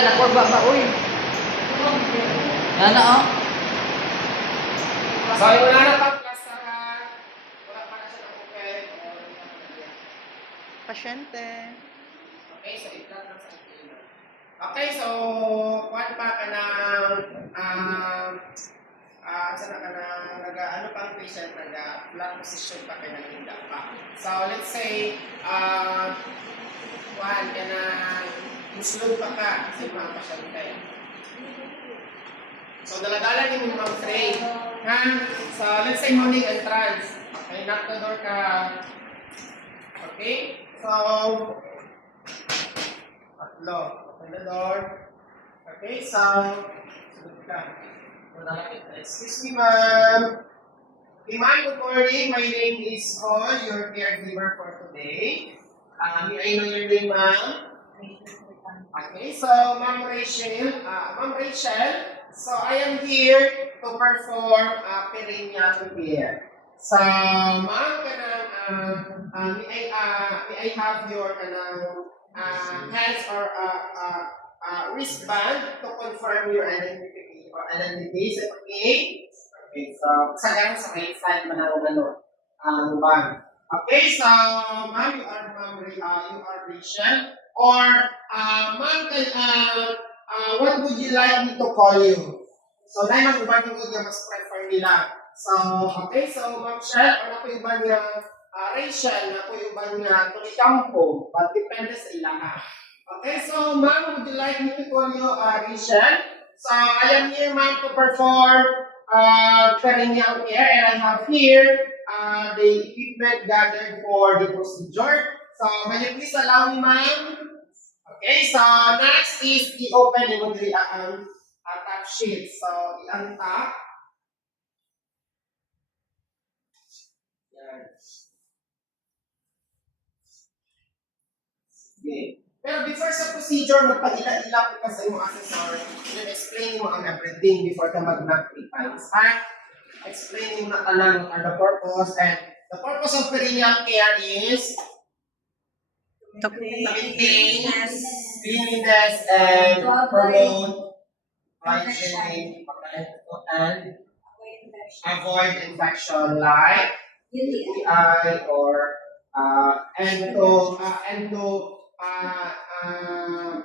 Nakurba ba, uy? Yan na, oh. So, yung wala na pang plastaran, wala pa na siya ng open. Pasyente. Okay, so i-plug lang sa akin. Okay, so, kuhan pa ka ng, sana ka na, ano pang patient, flat position pa ka ng hinda pa. So, let's say, kuhan ka na, muslog pa ka sa mga pasyente. So, daladala niyo yung mga frame. Ha? So, let's say morning entrance. Okay, knock the door ka. Okay? So, tatlo. Open the door. Okay, so, sunod ka. Excuse me, ma'am. Okay, ma'am, good morning. My name is Paul, your caregiver for today. May I know your name, ma'am? Okay, so, Ma'am Rachel, so I am here to perform perineal care. So, ma'am, may I have your hands or wristband to confirm your identity. Okay? Okay, so, sa right side mo na band. Okay, so, ma'am, you are Rachel. Or, ma'am, what would you like me to call you? So, dahil mag-uban yung good mas prefer nila. So, okay, so, ma'am Shell, ano po yung ba niya, Rachel, ano po yung ba niya, Tulikampo, but depende sa ilaha. Okay, so, ma'am, would you like me to call you Rachel? So, I am here, ma'am, to perform perineal care, and I have here the equipment gathered for the procedure. So, can you please allow me, ma'am? Okay, so next is the open imagery tap sheet. So, i-untap. Yan. Okay. Pero before sa procedure, magpag-ila-ila ko ka sa iyong assessor, explain mo ang everything before ka mag-knock 3 times. Ha? Explain mo na talang what are the purpose, and the purpose of perineal care is to maintain cleanliness and promote hygiene and avoid infection like UTI or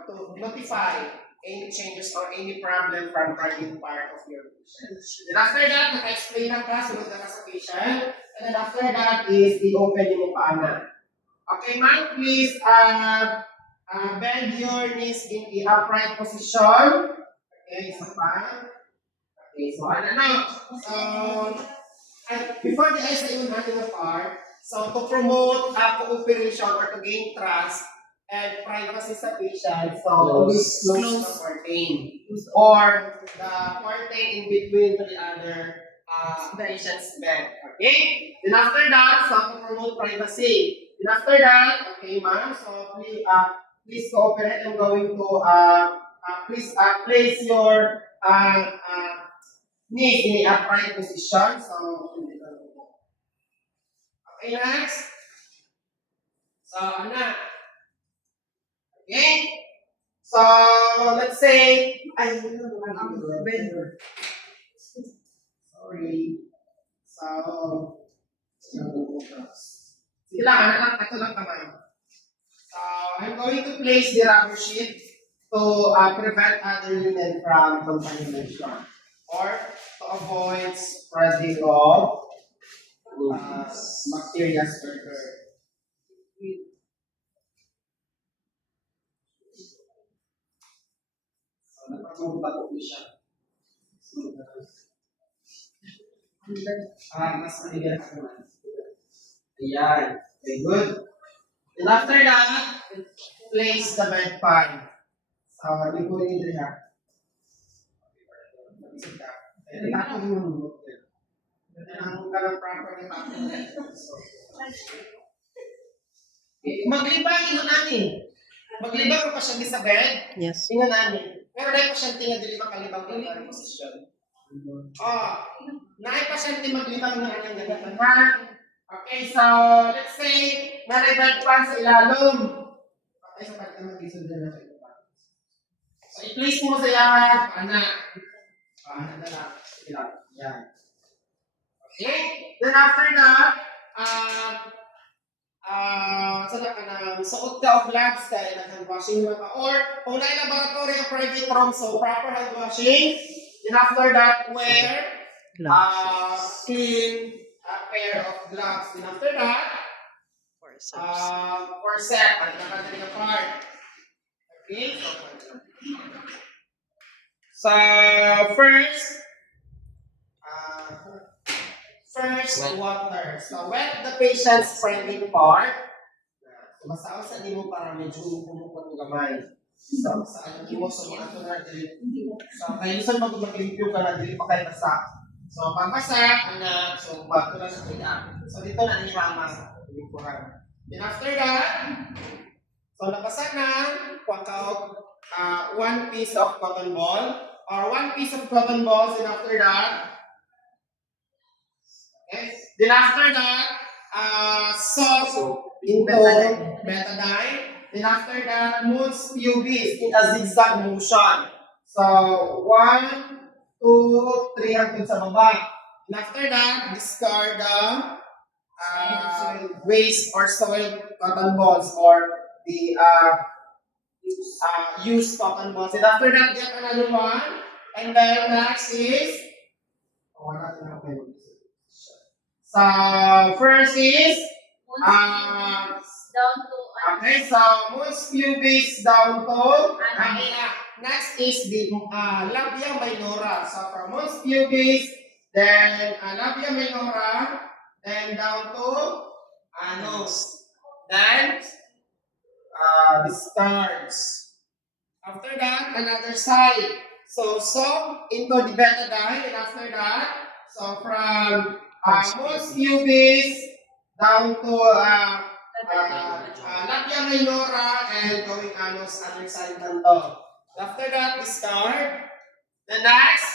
to notify any changes or any problem from any part of your patient. Then after that, naka-explain ang ka, sunod na ka sa patient. And then after that is the open yung paana. Okay, ma'am, please bend your knees in the upright position. Okay, so pa. Okay, so ano na. So, before the eyes na yung natin apart, so to promote cooperation or to gain trust and privacy sa patient, so always close the curtain. Or the curtain in between to the other patient's bed. Okay? Then after that, so to promote privacy. And after that, okay, ma'am, so please cooperate. I'm going to please place your knees in the upright position. So, okay, next. So, ano? Okay. So, let's say, sorry. Sige lang, ito lang kamay. So, I'm going to place the rubber sheet to prevent other linen from contamination or to avoid spreading of bacteria further. So, napag-move ko siya. Mas maligas naman. Ayan. Very good. And after that, place the bed pan. So, lipunin nyo siya. Maglibang ino namin. Maglibang ko pa siya sa bed. Yes. Ino namin. Pero dahil pa siya tingnan dilibang kalibang ng posisyon. Naay pa siya maglibang ng anong gagatan. Ha? Okay, so let's say, naribad pa sa ilalong. Okay, so pagka mag-isod na sa ito. So I-place mo sa yan. Anak. Anak na lang. Sige lang. Yan. Okay? Then after that, sana ka na suot ka of gloves kaya nag-hand washing mo ka. Or kung na laboratory o private room, so proper hand washing. Then after that, wear clean pair of gloves. Then after that, corset. Ano na ka na part. Okay? So, first, water. So, wet the patient's private part. So, masaon sa nimo para medyo pumupot ng gamay. So, saan mo sa mga ito na dili. So, kayo saan mag-limpyo ka na dili pa kayo basa. So, pag basa, anak, so, bago na sa kaya. So, dito na nihama sa limpyohan. Then after that, so, nabasa na, pagka one piece of cotton ball, or one piece of cotton balls, and after that, okay. Then after that, soak into betadine. Then after that, moves pubis in a zigzag motion. So 1, 2, 3 hanggang sa baba. And after that, discard the waste or soiled cotton balls or the used cotton balls. And after that, get another one. And then next is so first is down to okay, so most pubis down to next is the labia minora. So from most pubis, then labia minora, then down to anus, then discards. After that, another side. So soak into the betadine, and after that, so from most pubis down to labia minora and going anus other side kanto. After that, discard. The next,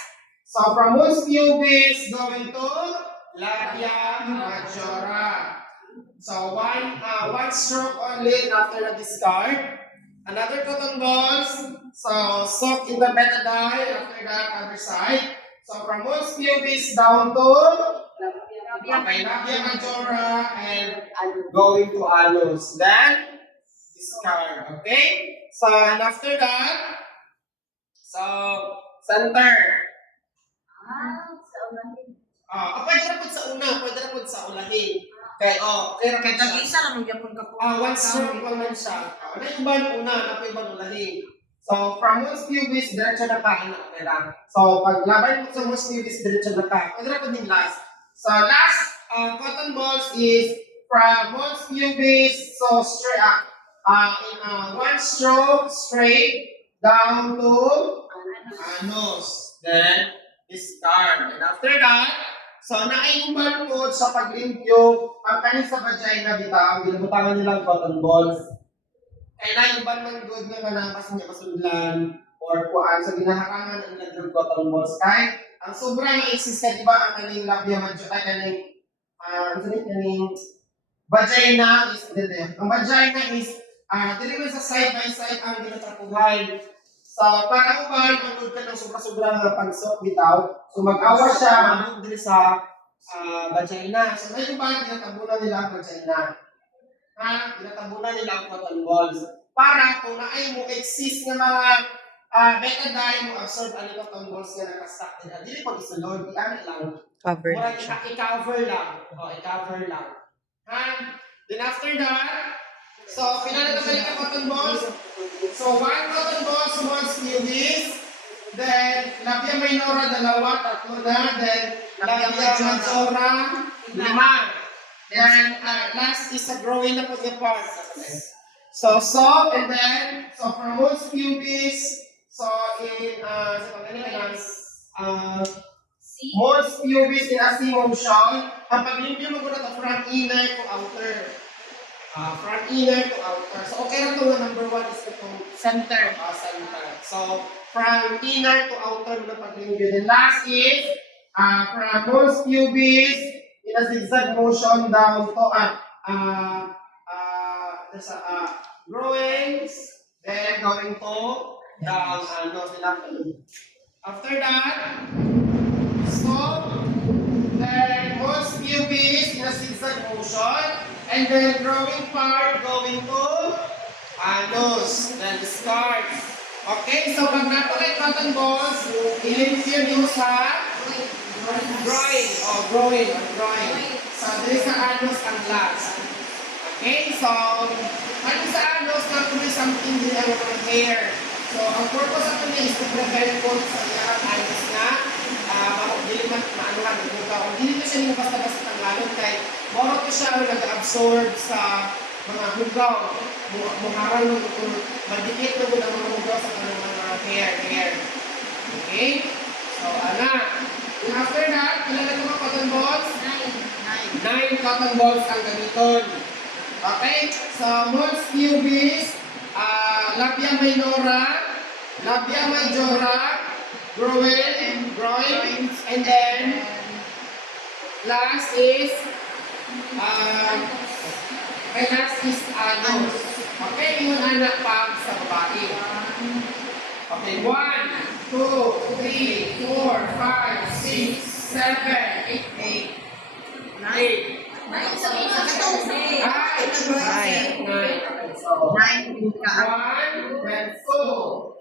so from most pubis going to labia majora. So one stroke only, and after that, discard. Another cotton balls, so soak in the betadine, and after that, other side. So from most pubis down to labia majora and going to anus. Then discard. Okay? So and after that, so center. Pwede na po sa una, pwede na po sa ulahin. Okay, okay ra kay isa lang magyapon ka po. one stroke lang man siya. Ano yung iba una, ano yung iba ulahin. So from most pubis, diretso na ka, ano, okay lang. So pag laban mo sa most pubis, diretso na ka. Pwede na po din last. So last cotton balls is from most pubis, so straight in one stroke straight down to anus. Then discard. And after that, so naayuman po sa paglimpyo ang kanin sa vagina bitaw, ginabutangan nilang cotton balls. Kaya naayuman man good nga kanapas niya kasudlan or kuan sa ginaharangan ang ilang cotton balls. Kahit ang sobrang exist di ba ang kaning labia majora ay kaning vagina is dito. Ang vagina is dili man sa side by side ang ginatrapuhan. So para uban magud ka ng sobra-sobra nga pagsok bitaw. So mag-awa siya magud diri sa vagina. So may uban ginatabunan nila ang vagina. Ginatabunan nila ang cotton balls. Para kung naay mo exist nga mga betadine mo absorb ang cotton balls nga naka-stack nila. Dili pag isulod, ano lang. Cover Murag siya. i-cover lang. I-cover lang. Then after that, so pinala naman yung cotton balls. So one cotton balls, small pubis. Then labia minora, dalawa, tatlo na. Then labia majora, 5. Then last is a growing na po the part. So and then so for most pubis, so in most pubis in a C motion, ang paglimpyo mo ko na from inner to outer. From inner to outer. So okay na ito nga number 1 is itong Center. center. So from inner to outer mo na paglimpyo. Then last is from most pubis in a zigzag motion down to there's a growing, then going to nose, after that, so, then most pubis in a zigzag motion, and then growing part going to nose, then discards. Okay, so pag napakay cotton balls, ilimpiyo nyo sa groin. So, this sa anus ang last. Okay, so, ano sa anus na kung may something din ang mga hair. So, ang purpose of it is to prevent po sa iyang anus na dili man maanuhan ng bugaw. Hindi na siya yung basta-basta tanggalon kay moro to siya nag-absorb sa mga bugaw. Muharang mo kung madikit na mo ng mga bugaw sa kanyang mga hair. Okay? So, ana. And after that, ilan na mga cotton balls? 9 cotton balls ang gamiton. Okay? So, mons pubis, labia minora, labia majora, groin, and then last is anus. Okay, yung anak pag sa babae. Okay, 1, 2, 3, 4, 5, 6, 7, 8, 9. So, 1, then 2,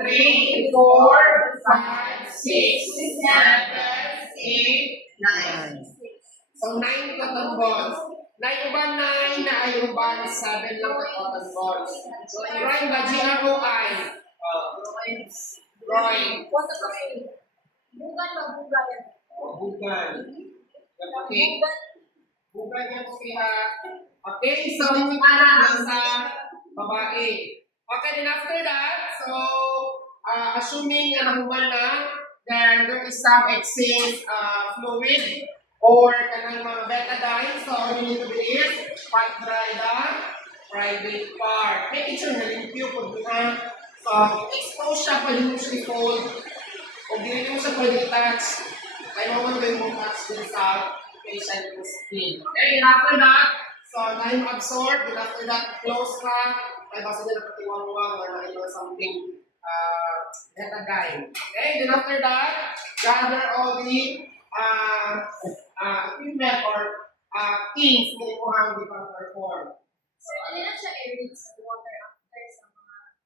3, 4, 5, 6, 7, 8, 9. So, 9 cotton balls. Na uban 9, na ay uban 7 lang na cotton balls. So, i-rhyme ba? G-R-O-I. Groin. Bugan. Okay. Bugan yan siya. Okay, so yung anak lang sa babae. Okay, then after that, so, assuming na nahuman na, then there is some excess fluid or kanang mga betadine. So, all you need to do is pat dry the private part. Make sure na limpyo po doon. So, expose siya, pwede mo siya i-fold. Kung hindi mo siya pwede i-touch, kaya mo gawin mo touch din sa patient skin. Okay, and after that, so, na yung absorb, and after that, close ka, ay basta nila patiwang-wang or nakita something betadine. Okay, then after that, gather all the equipment or things na ikuhang di pa perform. So, ano na siya i-rinse sa water after sa mga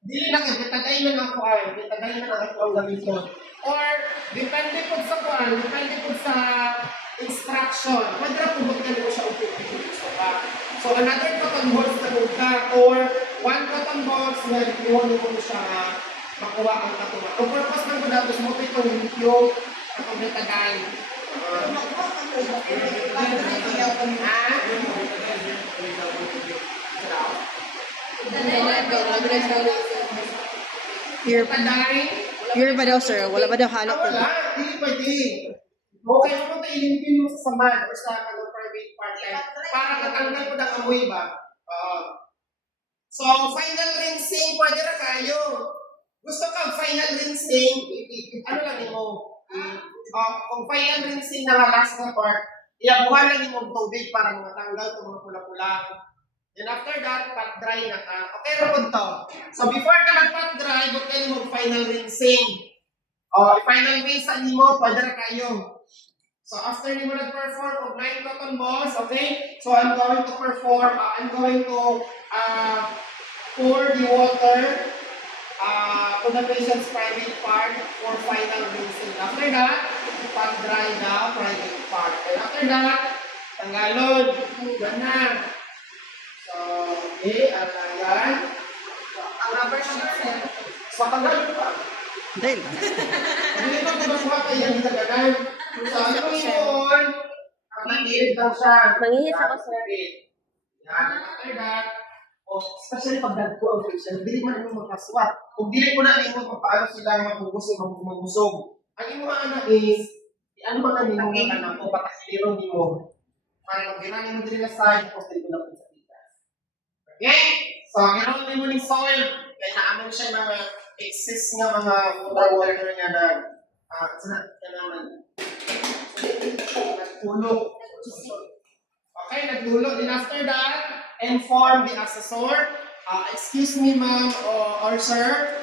Dili na kayo, bitagay na ng kuhaan, bitagay na ng ang gamiton. Or, depende po sa kuhaan, depende po sa instruction. Pwede na pumunta mo siya upit-upit ka. So, another cotton balls na buka, or 1 cotton balls na iwan mo siya makuha ang katuwa. Ang purpose ng kudatos mo ito yung katong bitagay. Pure, pure ba daw, sir? Wala ba daw halok? Wala, hindi pwede. Okay, mo ito ilimpin mo sa samad o sa private part-time para katanggal mo ng amoy ba? So, final rinsing, pwede na kayo. Gusto ka final rinsing, ano lang mo? Kung final rinsing na last na part, iabuhan lang yung tubig para matanggal itong mga pula-pula. Then after that, pat dry na ka. Okay, rapod to. So before ka mag-pat dry, bukan mo final rinsing. Final rinse mo, pwede na kayo. So after mo nag-perform of 9 cotton balls, okay? So I'm going to perform, I'm going to pour the water to the patient's private part for final rinsing. After that, pat dry the private part. And after that, tanggalon. Yan na. So, okay, alangan. Ang rubber sheet sir. So, tanggalon pa. Dahil. Hindi ito kumasuha kayo yung tagalan. So, ano yun? Nangihit lang siya. Nangihit ako, sir. Yan. After that, especially pag nagpo ang patient, hindi man mo magkaswat. Kung dili mo na mo paano sila magusog. Ang imo anak is, ano ba kami mo nga anak ko, patakiliro ni mo. Para mag-ginani mo din na side, tapos dito na po sa titas. Okay? So, ginawa mo ng soil, kaya naaman siya mga excess nga mga water niya na, nagtulog. Okay, nagtulog. Then after that, inform the assessor Excuse me, ma'am or sir.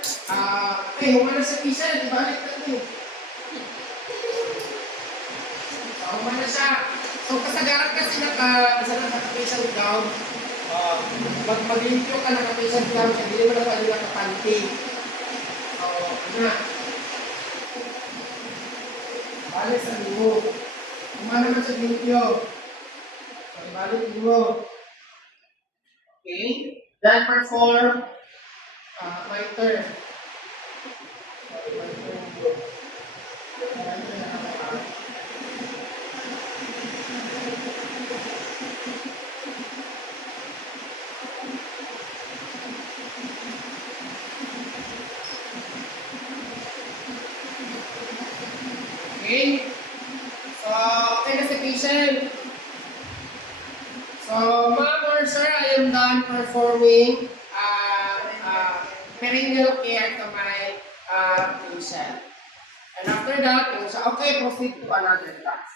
Humana sa patient. Ibalik na ito. Humana siya. So, kasagaran kasi naka-patient gown. Mag-limpyo ka naka-patient gown. Hindi mo na pwede naka-panty. Na. Balik sa limo. Humana naman sa limpyo. Balik limo. Okay. Then perform my turn. Okay. So, okay na si patient. So, ma'am or sir, I am done performing perineal care to my patient. And after that, okay, proceed to another task.